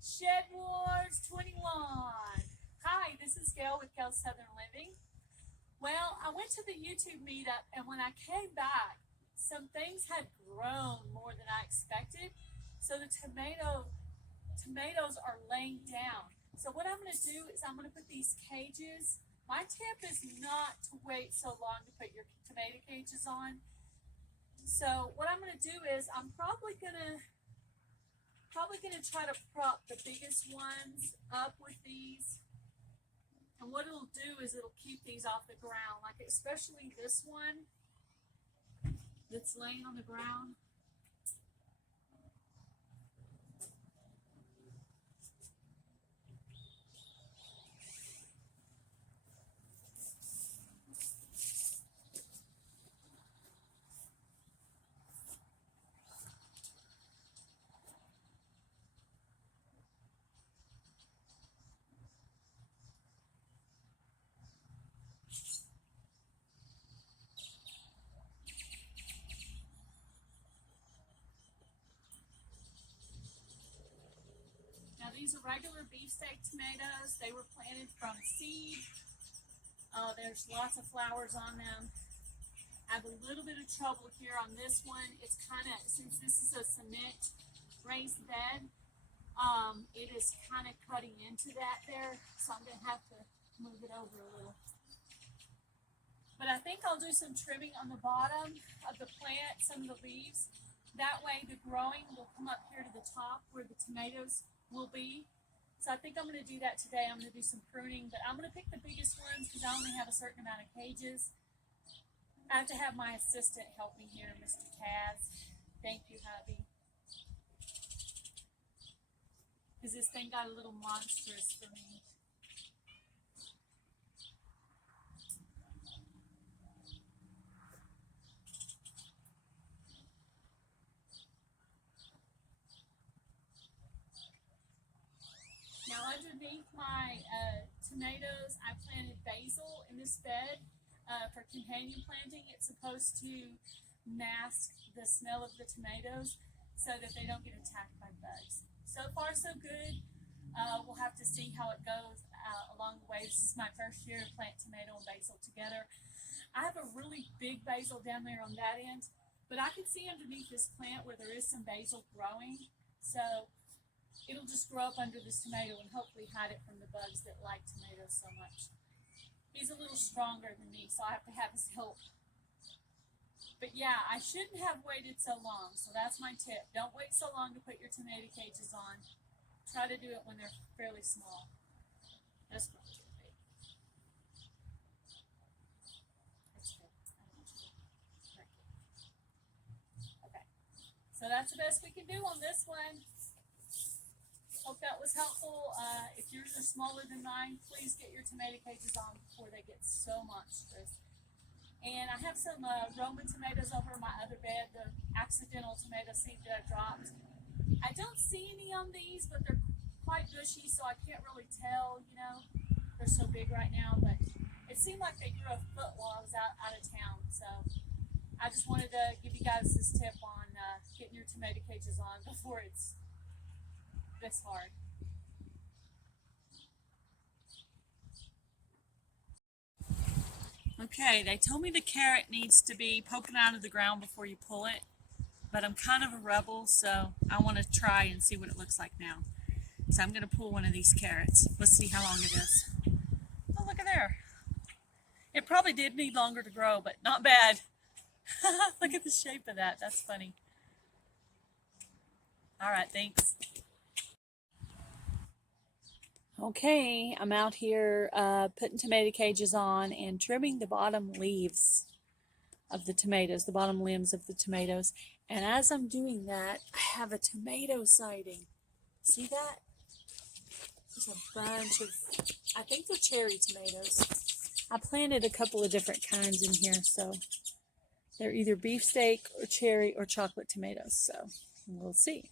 SHEDWARS21. Hi, this is Gail with Gail's Southern Living. Well, I went to the YouTube meetup, and when I came back, some things had grown more than I expected. So the tomatoes are laying down. So what I'm going to do is I'm going to put these cages. My tip is not to wait so long to put your tomato cages on. So what I'm going to do is I'm probably going to try to prop the biggest ones up with these. And what it'll do is it'll keep these off the ground, like especially this one that's laying on the ground. Now these are regular beefsteak tomatoes. They were planted from seed. There's lots of flowers on them. I have a little bit of trouble here on this one. It's kind of, since this is a cement raised bed, it is kind of cutting into that there. So I'm going to have to move it over a little. But I think I'll do some trimming on the bottom of the plant, some of the leaves. That way the growing will come up here to the top where the tomatoes will be. So I think I'm going to do that today. I'm going to do some pruning, but I'm going to pick the biggest ones because I only have a certain amount of cages. I have to have my assistant help me here, Mr. Kaz. Thank you, hubby. Because this thing got a little monstrous for me. Now underneath my tomatoes, I planted basil in this bed for companion planting. It's supposed to mask the smell of the tomatoes so that they don't get attacked by bugs. So far so good. We'll have to see how it goes along the way. This is my first year to plant tomato and basil together. I have a really big basil down there on that end, but I can see underneath this plant where there is some basil growing. So it'll just grow up under this tomato and hopefully hide it from the bugs that like tomatoes so much. He's a little stronger than me, so I have to have his help. But yeah, I shouldn't have waited so long, so that's my tip. Don't wait so long to put your tomato cages on. Try to do it when they're fairly small. That's not too big. That's good. I don't want you to break it. Okay, so that's the best we can do on this one. Hope that was helpful. If yours are smaller than mine, please get your tomato cages on before they get so monstrous. And I have some Roman tomatoes over my other bed, the accidental tomato seed that I dropped. I don't see any on these, but they're quite bushy, so I can't really tell, you know. They're so big right now, but it seemed like they grew a foot while I was out of town. So I just wanted to give you guys this tip on getting your tomato cages on before it's this hard. Okay, they told me the carrot needs to be poking out of the ground before you pull it, but I'm kind of a rebel, so I want to try and see what it looks like now. So I'm going to pull one of these carrots. Let's see how long it is. Oh, look at there. It probably did need longer to grow, but not bad. Look at the shape of that. That's funny. All right, thanks. Okay, I'm out here putting tomato cages on and trimming the bottom leaves of the tomatoes, the bottom limbs of the tomatoes. And as I'm doing that, I have a tomato sighting. See that? There's a bunch of, I think they're cherry tomatoes. I planted a couple of different kinds in here, so they're either beefsteak or cherry or chocolate tomatoes. So we'll see.